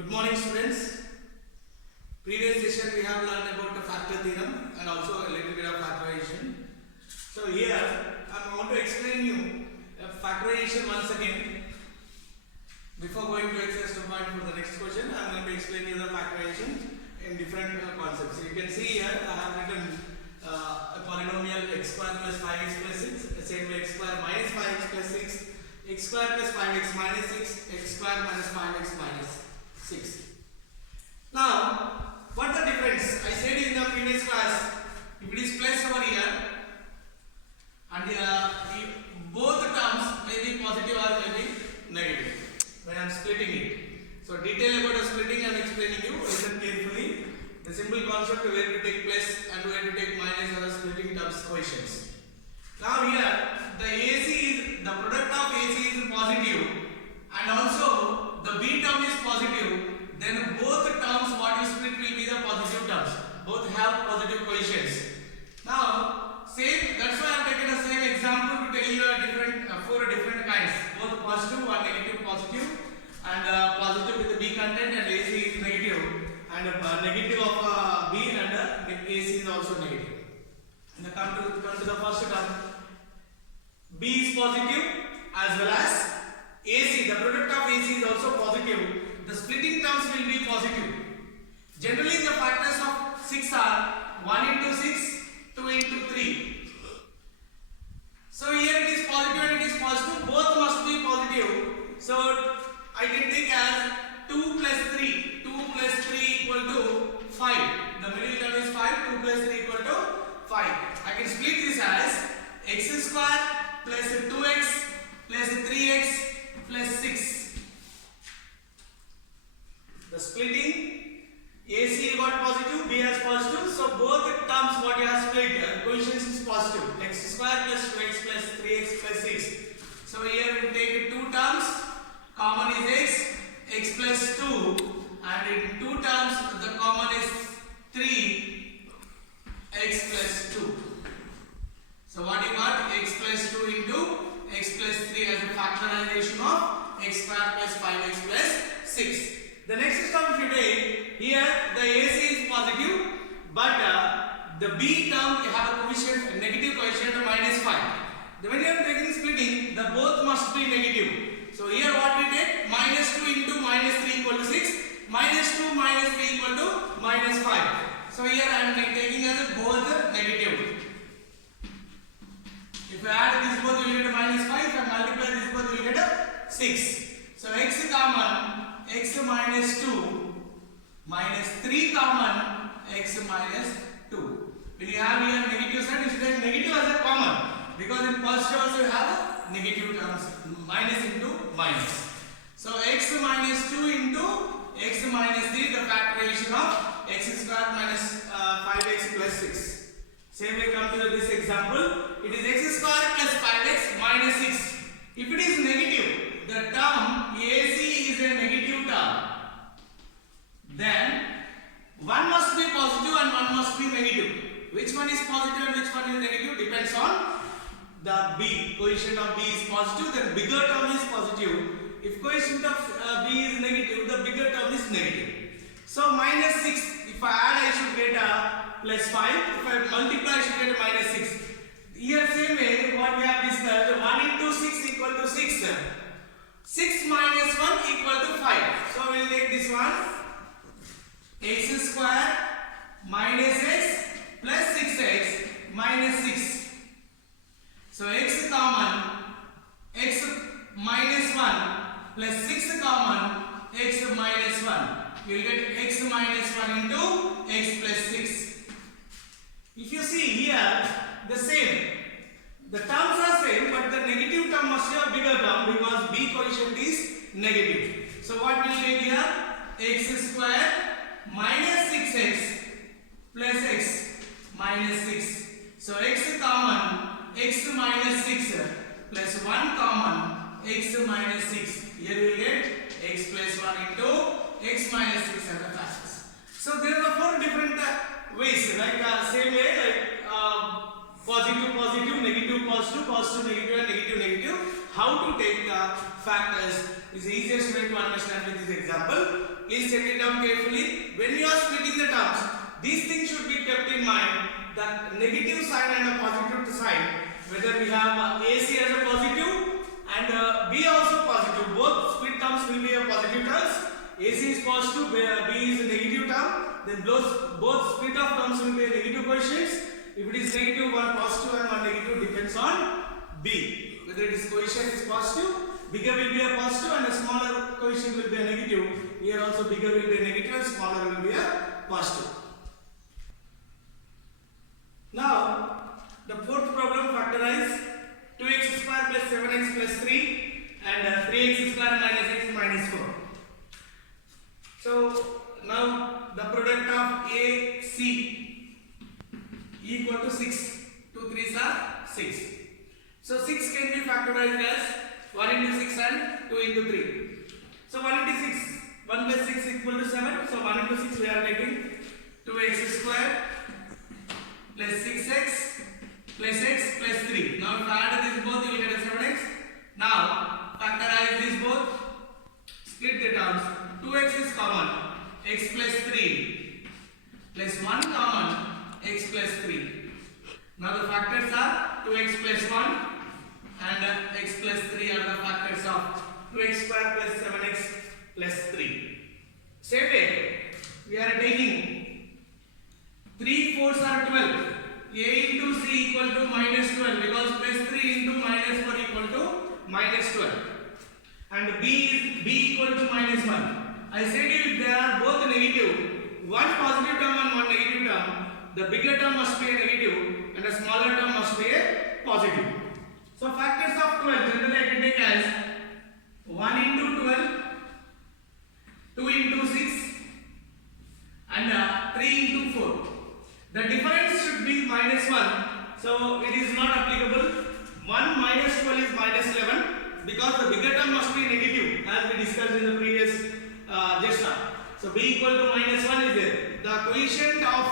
Good morning, students. Previous session we have learned about the factor theorem and also a little bit of factorization. So here I want to explain you factorization once again. Before going to exercise 2 point for the next question, I am going to explain you the factorization in different concepts. So you can see here I have written a polynomial x square plus 5x plus 6, same way x square minus 5x plus 6, x square plus 5x minus 6, x square minus 5x minus 6. Now, what the difference? I said in the previous class, if it is plus over here, and both terms may be positive or may be negative when I am splitting it. So, detail about the splitting I am explaining you. Listen carefully. The simple concept where to take plus and where to take minus are the splitting terms coefficients. Now here, the AC is, the product of AC is positive and also the B term is positive, then both terms what you split will be the positive terms. Both have positive coefficients. Now, same, that's why I have taken the same example to tell you a different, 4 different kinds. Both positive or negative positive, and positive with the B content and AC is negative, and negative of B and AC is also negative. And come to the first term. B is positive as well as AC. The product of AC is also positive. The splitting terms will be positive. Generally, the factors of 6 are 1 into 6, 2 into 3. So here it is positive and it is positive. Both must be positive. So I can take as 2 plus 3. 2 plus 3 equal to 5. The middle term is 5. 2 plus 3 equal to 5. I can split this as x square plus 2x plus 3x plus 6. The splitting, AC got positive, B has positive, so both terms what you have split, coefficients is positive. X square plus 2x plus 3x plus 6. So here we take 2 terms, common is x plus 2, and in 2 terms the common is 3, x plus 2. So what you got? X plus 2 into x plus 3 as a factorization of x square plus 5x plus 6. The next term if you take, here the AC is positive, but the B term you have a coefficient, negative coefficient of minus 5. When you are taking splitting, the both must be negative. So here what we take? Minus 2 into minus 3 equal to 6. Minus 2 minus 3 equal to minus 5. So here I am taking as both negative. If I add this both, you will get a minus 5. If I multiply this both, you will get a 6. So x common, x minus 2, minus 3 common, x minus 2. When you have here negative side, you should take negative as a common. Because in positive also you have a negative terms, minus into minus. So x minus 2 into x minus 3, the factorization of x square minus 5x plus 6. Same way come to this example. It is x square plus 5x minus 6. If it is negative, the term AC is a negative term. Then one must be positive and one must be negative. Which one is positive and which one is negative depends on the B. Coefficient of B is positive, then bigger term is positive. If coefficient of B is negative, the bigger term is negative. So minus 6, if I add I should get a plus 5. If I multiply I should get a minus 6. Here same way what we have discussed, 1 into 6 equal to 6. 6 minus 1 equal to 5. So we will take this one. X square minus x plus 6x minus 6. So x common, x minus 1 plus 6 common, x minus 1. You will get x minus 1 into x plus 6. If you see here, the same. The terms are same, but the negative term must have bigger term because B coefficient is negative. So what will take here? X square minus 6x plus x minus 6. So x common, x minus 6 plus 1 common, x minus 6. Here you will get x plus 1 into x minus 6 as the factors. So there are 4 different ways, like same way, like positive, positive, negative, positive, positive, negative, and negative, negative. how to take factors is the easiest way to understand with this example. Please check it down carefully. When you are splitting the terms, these things should be kept in mind, that negative sign and a positive sign, whether we have AC as a positive and B also positive, both split terms will be a positive terms. AC is positive, B is a negative term, then both split of terms will be a negative coefficients. If it is negative, one positive and one negative, depends on B. Whether it is coefficient is positive, bigger will be a positive and a smaller coefficient will be a negative. Here also bigger will be a negative and smaller will be a positive. Now, the fourth problem, factorize 2x square plus 7x plus 3 and 3x square minus x minus 4. So, now the product of A, C equal to 6. 2 3s are 6. So, 6 can be factorized as 1 into 6 and 2 into 3. So, 1 into 6, 1 plus 6 equal to 7. So, 1 into 6 we are taking 2x square plus 6x plus x plus 3. Now, if I add this both, you will get a 7x. Now, factorize this both, split the terms. 2x is common, x plus 3 plus 1 common, x plus 3. Now, the factors are 2x plus 1 and x plus 3 are the factors of 2x square plus 7x plus 3. Same way, we are taking 3 4s are 12. A into C equal to minus 12 because plus 3 into minus 4 equal to minus 12. And B equal to minus 1. I said if they are both negative, one positive term and one negative term, the bigger term must be a negative and the smaller term must be a positive. So factors of 12 generally I can take as 1 into 12, 2 into 6 and 3 into 4. The difference should be minus 1. So it is not applicable. 1 minus 12 is minus 11 because the bigger term must be negative as we discussed in the previous just now. So b equal to minus 1 is there. The coefficient of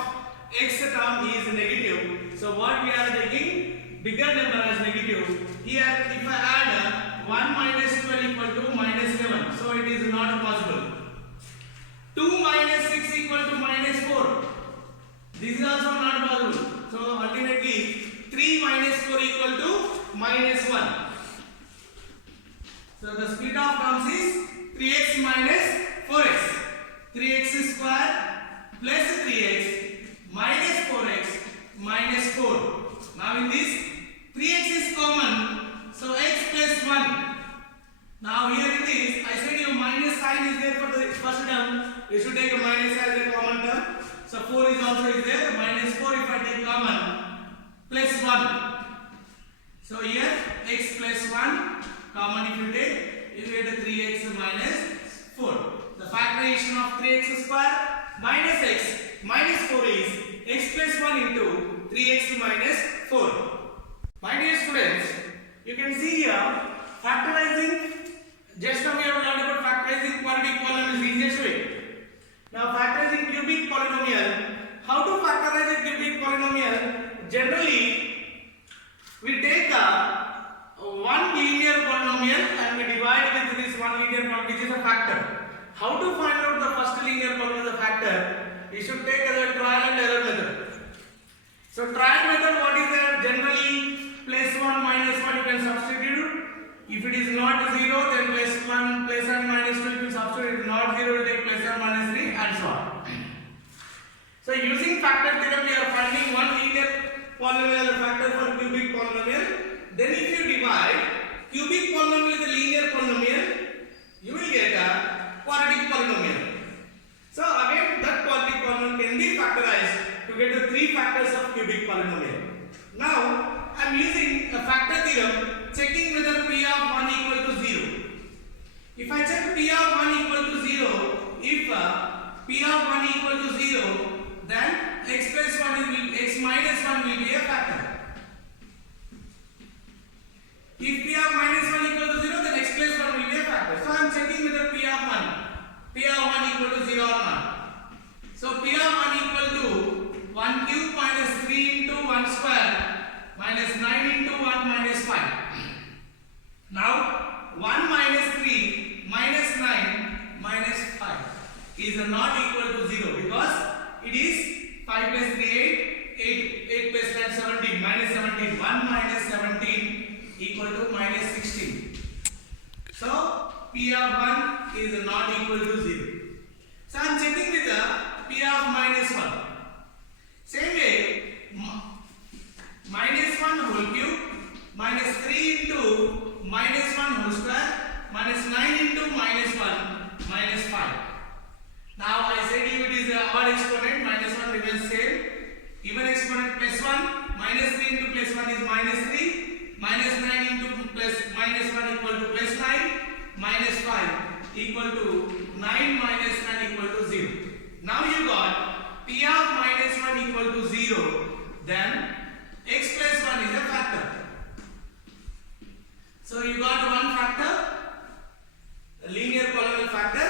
x term is negative. So what we are taking? Bigger number as negative. Here if I add 1 minus 12 equal to minus 11. So it is not possible. 2 minus 6 equal to minus 4. This is also not possible. So ultimately 3 minus 4 equal to minus 1. So the split of terms is 3x minus 4x. 3x square plus 3x minus 4x minus 4. Now in this 3x is common. So x plus 1. Now here in this I said your minus sign is there for the first term. You should take a minus as a common term. So 4 is also is there, minus 4 if I take common, plus 1. So here x plus 1 common if you take, you get a 3x minus 4. The factorization of 3x square minus x minus 4 is x plus 1 into 3x minus 4. My dear students, you can see here factorizing, just now we have learned about factorizing quadratic polynomial is the easiest way. Now factorizing cubic polynomial. How to factorize a cubic polynomial? Generally, we take one linear polynomial and we divide with this one linear polynomial which is a factor. How to find out the first linear polynomial is a factor? We should take as a trial and error method. So trial method, what is there? Generally plus 1 minus 1 you can substitute. If it is not 0, then plus 1 plus and minus 2 you can substitute. If it is not 0, you take plus and minus 3 and so on. So using factor theorem we are finding one linear polynomial factor for cubic polynomial. Then if you divide cubic polynomial with a linear polynomial, you will get a quadratic polynomial. So again that quadratic polynomial can be factorized to get the 3 factors of cubic polynomial. Now I am using a factor theorem checking whether p of 1 equal to 0. If I check p of 1 equal to 0, if p of 1 equal to 0, then x plus 1 will x minus 1 will be a factor. If p of minus 1 equal to 0, then x plus 1 will be a factor. So I am checking whether p of 1 equal to 0 or not. So p of 1 equal to 1 cube minus 3 into 1 square minus 9 into 1 minus 5. Now is not equal to 0 because it is 5 plus 3 8 plus 9 17 minus 17 1 minus 17 equal to minus 16. So P of 1 is not equal to 0. So I am checking with the P of minus 1. Same way, minus 1 whole cube minus 3 into minus 1 whole square minus 9 into minus 1 minus 5. Now I said you it is a odd exponent, minus 1 remains same. Even exponent plus 1, minus 3 into plus 1 is minus 3, minus 9 into plus minus 1 equal to plus 9, minus 5 equal to 9 minus 9 equal to 0. Now you got P of minus 1 equal to 0, then x plus 1 is a factor. So you got one factor, a linear polynomial factor.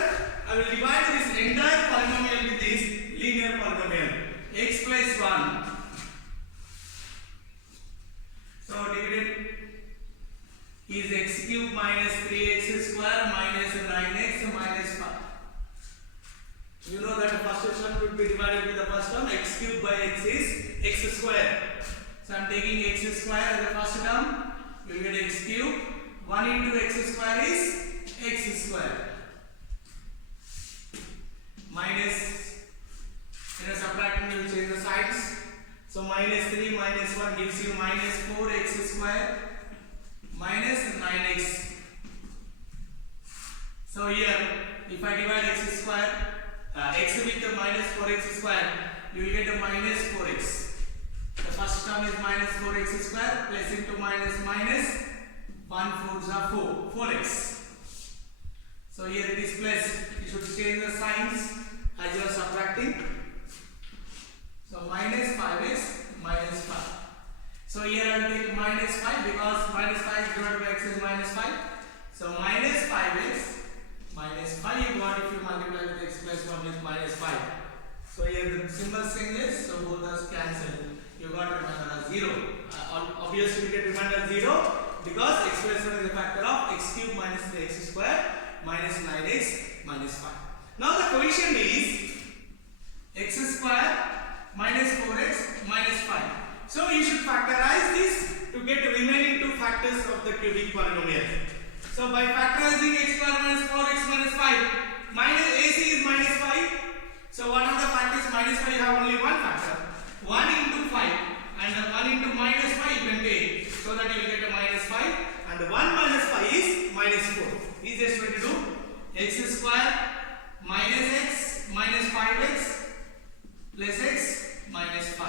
I will divide this entire polynomial with this linear polynomial. X plus 1. So divided is x cube minus 3x square minus 9x minus 5. You know that the first term would be divided with the first term. X cube by x is x square. So I am taking x square as the first term. You will get x cube. 1 into x square is x square. Minus, subtracting you will change the signs. So minus 3 minus 1 gives you minus 4x square minus 9x. So here, if I divide x square, x with the minus 4x square, you will get a minus 4x. The first term is minus 4x square, plus into minus minus, 1 4s are 4x. So here it is plus, you should change the signs as you are subtracting. So minus 5x minus 5. So here I will take minus 5 because minus 5 divided by x is minus 5. So minus 5x minus 5 you got if you multiply with x plus 1 with minus 5. So here the symbol changes, so both are cancelled. You got remainder as 0. Obviously we get remainder 0 because x plus 1 is a factor of x cube minus 3x square minus 9x minus 5. Now the coefficient is x square minus 4x minus 5. So you should factorize this to get the remaining two factors of the cubic polynomial. So by factorizing x square minus 4x minus 5, minus AC is minus 5. So what are the factors? Minus 5 you have only one factor. 1 into 5 and 1 into minus 5 you can take. So that you will get a minus 5 and the 1 minus 5 is minus 4. Easiest way to do x square minus x minus 5x plus x minus 5.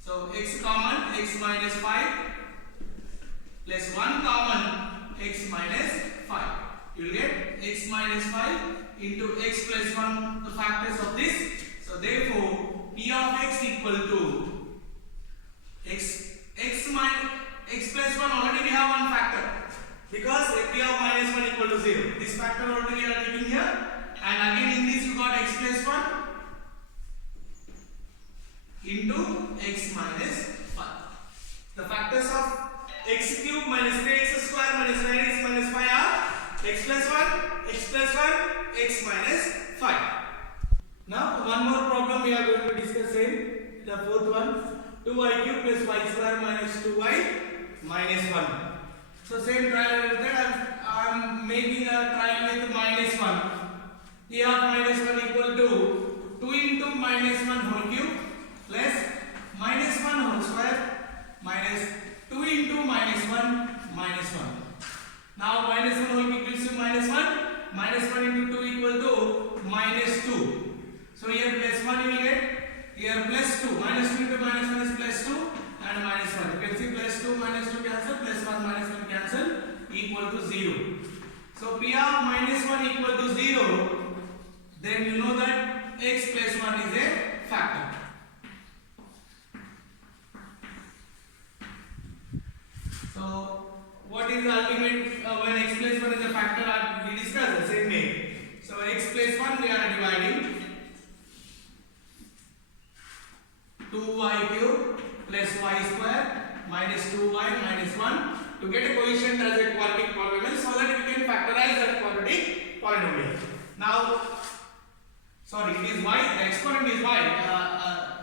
So x common x minus 5 plus 1 common x minus 5. You will get x minus 5 into x plus 1 the factors of this. So therefore P of x equal to x plus 1 already we have one factor because P of minus 1 equal to 0. This factor already we are taking here and again in this you got x plus 1 into x minus 5. The factors of x cube minus 3x square minus 9x minus 5 are x plus 1, x plus 1, x minus 5. Now one more problem we are going to discuss in the fourth one. 2y cube plus y square minus 2y minus 1. So same trial with that I am making a trial with minus 1. P of minus 1 equal to 2 into minus 1 whole cube plus minus 1 whole square minus 2 into minus 1 minus 1. Now minus 1 whole cube gives you minus 1. Minus 1 into 2 equal to minus 2. So here plus 1 you will get. Here plus 2. Minus 2 into minus 1 is plus 2 and minus 1. You can see plus 2 minus 2 cancel, plus 1 minus 1 cancel, equal to 0. So P of minus 1 equal to 0. Then you know that x plus 1 is a factor. So what is the ultimate when x plus 1 is a factor we discussed the same way. So x plus 1 we are dividing 2y cube plus y square minus 2y minus 1 to get a coefficient as a quadratic polynomial so that we can factorize that quadratic polynomial. Now, sorry, it is y. The exponent is y.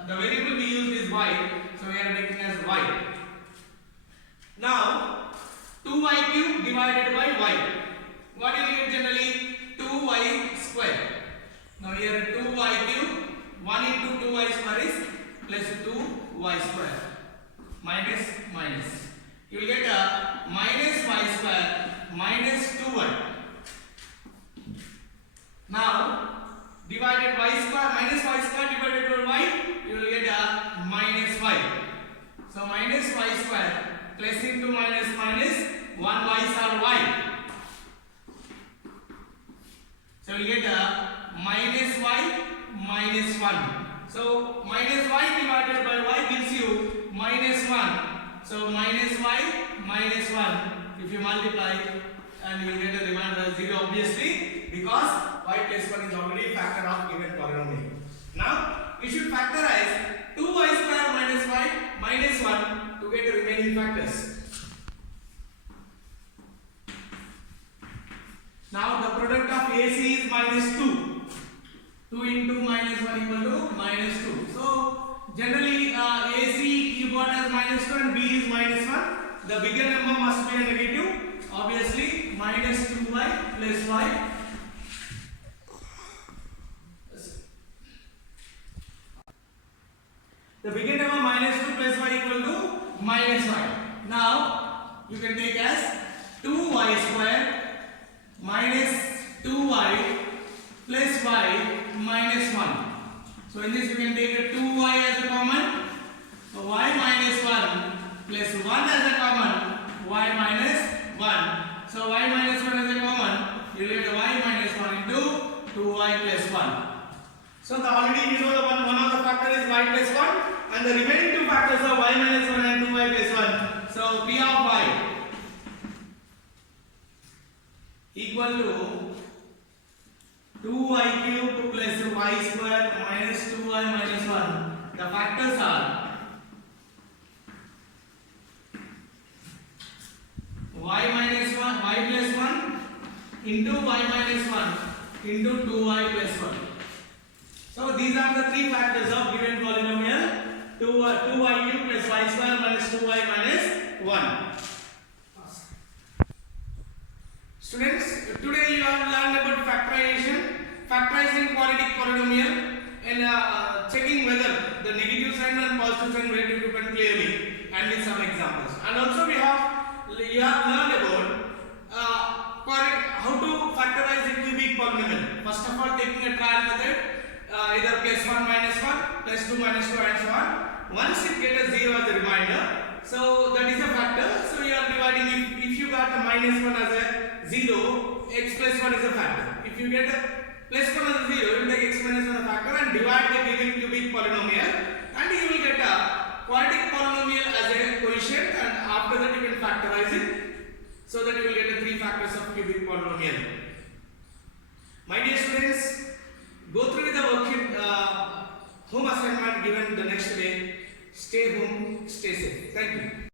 The variable we used is y, so we are taking as y. Now, 2y cube divided by y. What do you get generally? 2y square. Now here 2y cube, 1 into 2y square is plus 2y square. Minus minus. You will get a minus y square minus 2y. Now divided y square minus y square divided by y, you will get a minus y. So minus y square plus into minus minus 1 y's are y. So you will get a minus y minus 1. So minus y divided by y gives you minus 1. So minus y minus 1. If you multiply, and you will get a remainder as 0 obviously, because y plus 1 is already factor of given polynomial. Now we should factorize 2y square minus y minus 1 to get the remaining factors. Now the product of AC is minus 2. 2 into minus 1 equal to minus 2. So generally AC you got as minus 2 and B is minus 1. The bigger number must be a negative. Obviously minus 2y plus y. The bigger number minus 2 plus y equal to minus y. Now you can take as 2y square minus 2y plus y minus 1. So in this you can take a 2y as a common, so y minus 1 plus 1 as a common, y minus 1. So y minus 1 as a common, you will get y minus 1 into 2y plus 1. So the already you know the one of the factor is y plus 1 and the remaining two factors are y minus 1 and 2y plus 1. So P of y equal to 2y cube plus y square minus 2y minus 1. The factors are y minus 1, y plus 1 into y minus 1 into 2y plus 1. So these are the three factors of given polynomial 2y cube plus y square minus 2y minus 1. Students, today you have learned about factorization, factorizing quadratic polynomial, and checking whether the negative sign and positive sign were to depend clearly, and with some examples. And also you have learned about how to factorize a cubic polynomial. First of all, taking a trial method, either plus 1 minus 1, plus 2 minus 2 and so on. Once you get a 0 as a reminder, so that is a factor. So you are dividing, if you got a minus 1 as a 0, x plus 1 is a factor. If you get a plus 1 as a 0, you will take x minus 1 as a factor and divide the given cubic polynomial, and you will get a quadratic polynomial as a quotient, and after that you can factorize it, so that you will get the three factors of cubic polynomial. My dear students, go through the worksheet, home assignment given the next day. Stay home, stay safe. Thank you.